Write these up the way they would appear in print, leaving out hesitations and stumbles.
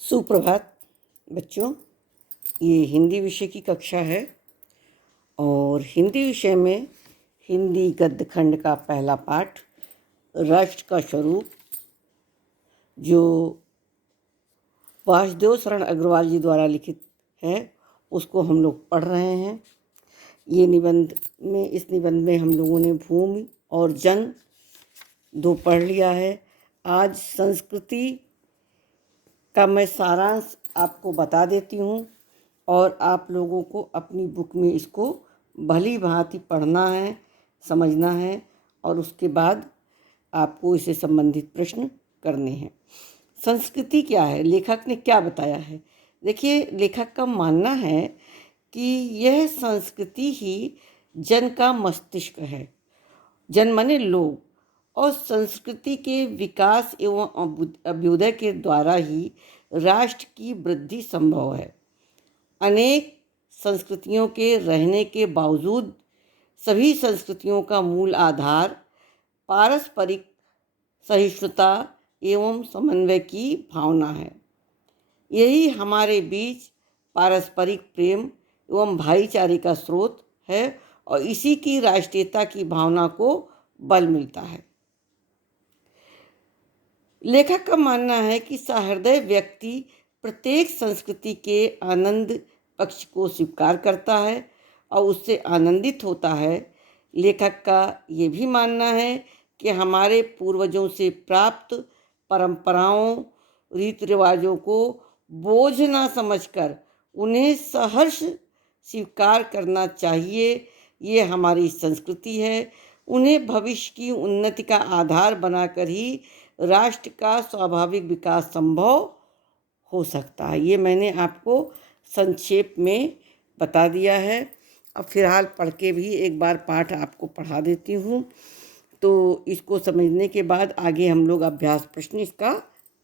सुप्रभात बच्चों। ये हिंदी विषय की कक्षा है और हिंदी विषय में हिंदी गद्य खंड का पहला पाठ राष्ट्र का स्वरूप, जो वासुदेव शरण अग्रवाल जी द्वारा लिखित है, उसको हम लोग पढ़ रहे हैं। इस निबंध में हम लोगों ने भूमि और जन दो पढ़ लिया है। आज संस्कृति का मैं सारांश आपको बता देती हूँ और आप लोगों को अपनी बुक में इसको भली भांति पढ़ना है, समझना है और उसके बाद आपको इससे संबंधित प्रश्न करने हैं। संस्कृति क्या है, लेखक ने क्या बताया है? देखिए, लेखक का मानना है कि यह संस्कृति ही जन का मस्तिष्क है। जन माने लोग, और संस्कृति के विकास एवं अभ्युदय के द्वारा ही राष्ट्र की वृद्धि संभव है। अनेक संस्कृतियों के रहने के बावजूद सभी संस्कृतियों का मूल आधार पारस्परिक सहिष्णुता एवं समन्वय की भावना है। यही हमारे बीच पारस्परिक प्रेम एवं भाईचारे का स्रोत है और इसी की राष्ट्रीयता की भावना को बल मिलता है। लेखक का मानना है कि सहृदय व्यक्ति प्रत्येक संस्कृति के आनंद पक्ष को स्वीकार करता है और उससे आनंदित होता है। लेखक का ये भी मानना है कि हमारे पूर्वजों से प्राप्त परंपराओं, रीति रिवाजों को बोझ ना समझकर उन्हें सहर्ष स्वीकार करना चाहिए। ये हमारी संस्कृति है। उन्हें भविष्य की उन्नति का आधार बनाकर ही राष्ट्र का स्वाभाविक विकास संभव हो सकता है। ये मैंने आपको संक्षेप में बता दिया है। अब फिलहाल पढ़ के भी एक बार पाठ आपको पढ़ा देती हूँ, तो इसको समझने के बाद आगे हम लोग अभ्यास प्रश्न इसका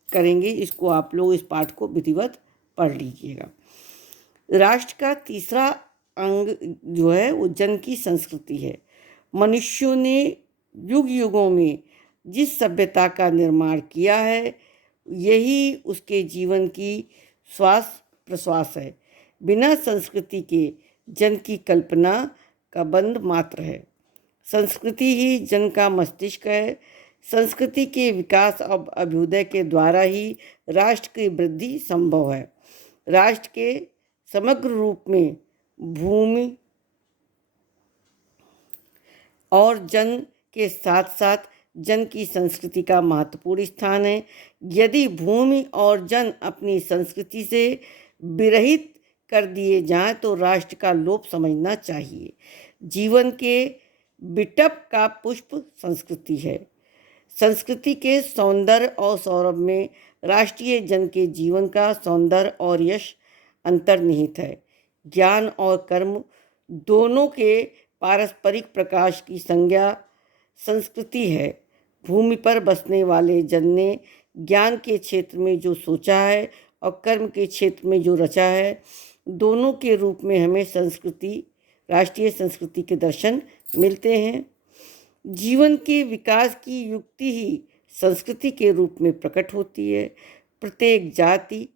करेंगे। इसको आप लोग इस पाठ को विधिवत पढ़ लीजिएगा। राष्ट्र का तीसरा अंग जो है वो जन की संस्कृति है। मनुष्यों ने युग युगों में जिस सभ्यता का निर्माण किया है, यही उसके जीवन की श्वास प्रश्वास है। बिना संस्कृति के जन की कल्पना का बंध मात्र है। संस्कृति ही जन का मस्तिष्क है। संस्कृति के विकास और अभ्युदय के द्वारा ही राष्ट्र की वृद्धि संभव है। राष्ट्र के समग्र रूप में भूमि और जन के साथ साथ जन की संस्कृति का महत्वपूर्ण स्थान है। यदि भूमि और जन अपनी संस्कृति से विरहित कर दिए जाएं तो राष्ट्र का लोप समझना चाहिए। जीवन के बिटप का पुष्प संस्कृति है। संस्कृति के सौंदर्य और सौरभ में राष्ट्रीय जन के जीवन का सौंदर्य और यश अंतर्निहित है। ज्ञान और कर्म दोनों के पारस्परिक प्रकाश की संज्ञा संस्कृति है। भूमि पर बसने वाले जन ने ज्ञान के क्षेत्र में जो सोचा है और कर्म के क्षेत्र में जो रचा है, दोनों के रूप में हमें संस्कृति, राष्ट्रीय संस्कृति के दर्शन मिलते हैं। जीवन के विकास की युक्ति ही संस्कृति के रूप में प्रकट होती है। प्रत्येक जाति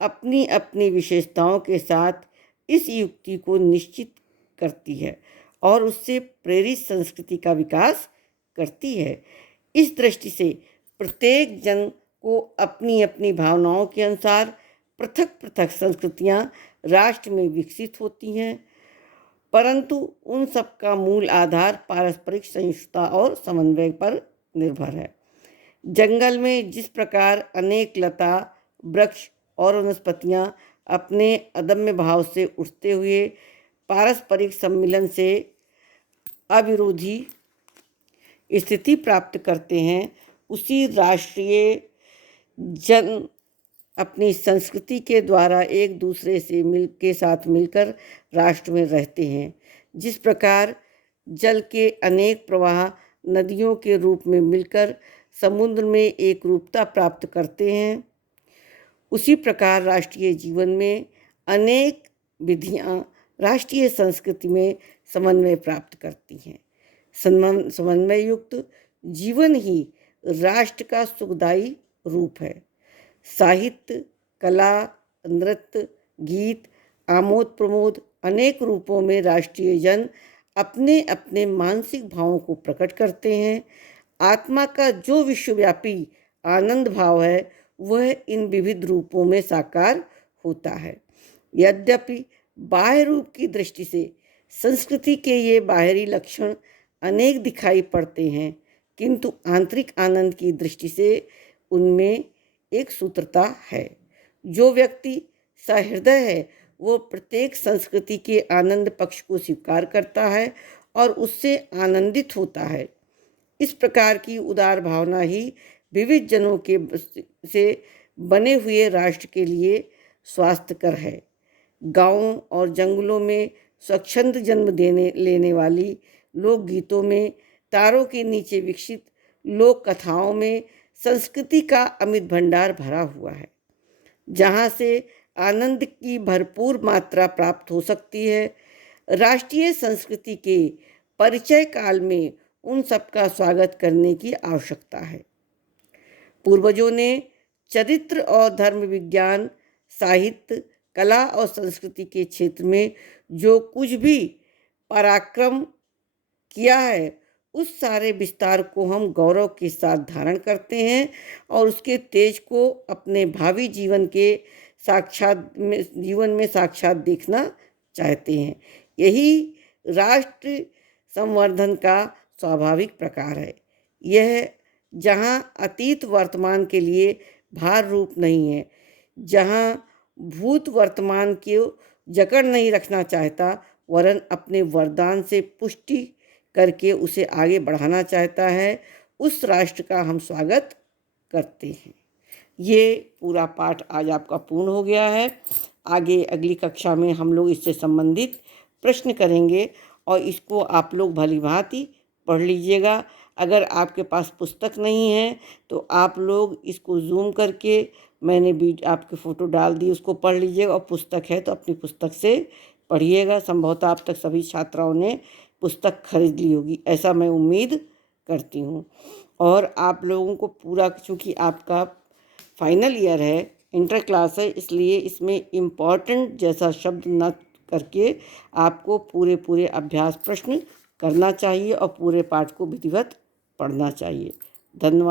अपनी अपनी विशेषताओं के साथ इस युक्ति को निश्चित करती है और उससे प्रेरित संस्कृति का विकास करती है। इस दृष्टि से प्रत्येक जन को अपनी अपनी भावनाओं के अनुसार पृथक पृथक संस्कृतियाँ राष्ट्र में विकसित होती हैं, परंतु उन सब का मूल आधार पारस्परिक सहिष्णुता और समन्वय पर निर्भर है। जंगल में जिस प्रकार अनेक लता, वृक्ष और वनस्पतियाँ अपने अदम्य भाव से उठते हुए पारस्परिक सम्मिलन से अविरोधी स्थिति प्राप्त करते हैं, उसी राष्ट्रीय जन अपनी संस्कृति के द्वारा एक दूसरे से साथ मिलकर राष्ट्र में रहते हैं। जिस प्रकार जल के अनेक प्रवाह नदियों के रूप में मिलकर समुद्र में एक रूपता प्राप्त करते हैं, उसी प्रकार राष्ट्रीय जीवन में अनेक विधियाँ राष्ट्रीय संस्कृति में समन्वय प्राप्त करती हैं। समन्वय युक्त जीवन ही राष्ट्र का सुखदायी रूप है। साहित्य, कला, नृत्य, गीत, आमोद प्रमोद अनेक रूपों में राष्ट्रीय जन अपने अपने मानसिक भावों को प्रकट करते हैं। आत्मा का जो विश्वव्यापी आनंद भाव है वह इन विविध रूपों में साकार होता है। यद्यपि बाह्य रूप की दृष्टि से संस्कृति के ये बाहरी लक्षण अनेक दिखाई पड़ते हैं, किंतु आंतरिक आनंद की दृष्टि से उनमें एक सूत्रता है। जो व्यक्ति सहृदय है वो प्रत्येक संस्कृति के आनंद पक्ष को स्वीकार करता है और उससे आनंदित होता है। इस प्रकार की उदार भावना ही विविध जनों के से बने हुए राष्ट्र के लिए स्वास्थ्यकर है। गांवों और जंगलों में स्वच्छंद जन्म लेने वाली लोकगीतों में, तारों के नीचे विकसित लोक कथाओं में संस्कृति का अमित भंडार भरा हुआ है। जहाँ से आनंद की भरपूर मात्रा प्राप्त हो सकती है। राष्ट्रीय संस्कृति के परिचय काल में उन सबका स्वागत करने की आवश्यकता है। पूर्वजों ने चरित्र और धर्म विज्ञान, साहित्य, कला और संस्कृति के क्षेत्र में जो कुछ भी पराक्रम किया है उस सारे विस्तार को हम गौरव के साथ धारण करते हैं और उसके तेज को अपने भावी जीवन में साक्षात देखना चाहते हैं। यही राष्ट्र संवर्धन का स्वाभाविक प्रकार है। यह जहाँ अतीत वर्तमान के लिए भार रूप नहीं है, जहाँ भूत वर्तमान को जकड़ नहीं रखना चाहता, वरन अपने वरदान से पुष्टि करके उसे आगे बढ़ाना चाहता है, उस राष्ट्र का हम स्वागत करते हैं। ये पूरा पाठ आज आपका पूर्ण हो गया है। आगे अगली कक्षा में हम लोग इससे संबंधित प्रश्न करेंगे और इसको आप लोग भली भांति पढ़ लीजिएगा। अगर आपके पास पुस्तक नहीं है तो आप लोग इसको जूम करके, मैंने आपके फ़ोटो डाल दी, उसको पढ़ लीजिएगा, और पुस्तक है तो अपनी पुस्तक से पढ़िएगा। संभवतः अब तक सभी छात्राओं ने पुस्तक खरीद ली होगी, ऐसा मैं उम्मीद करती हूँ। और आप लोगों को पूरा, चूँकि आपका फाइनल ईयर है, इंटर क्लास है, इसलिए इसमें इम्पॉर्टेंट जैसा शब्द न करके आपको पूरे अभ्यास प्रश्न करना चाहिए और पूरे पाठ को विधिवत पढ़ना चाहिए। धन्यवाद।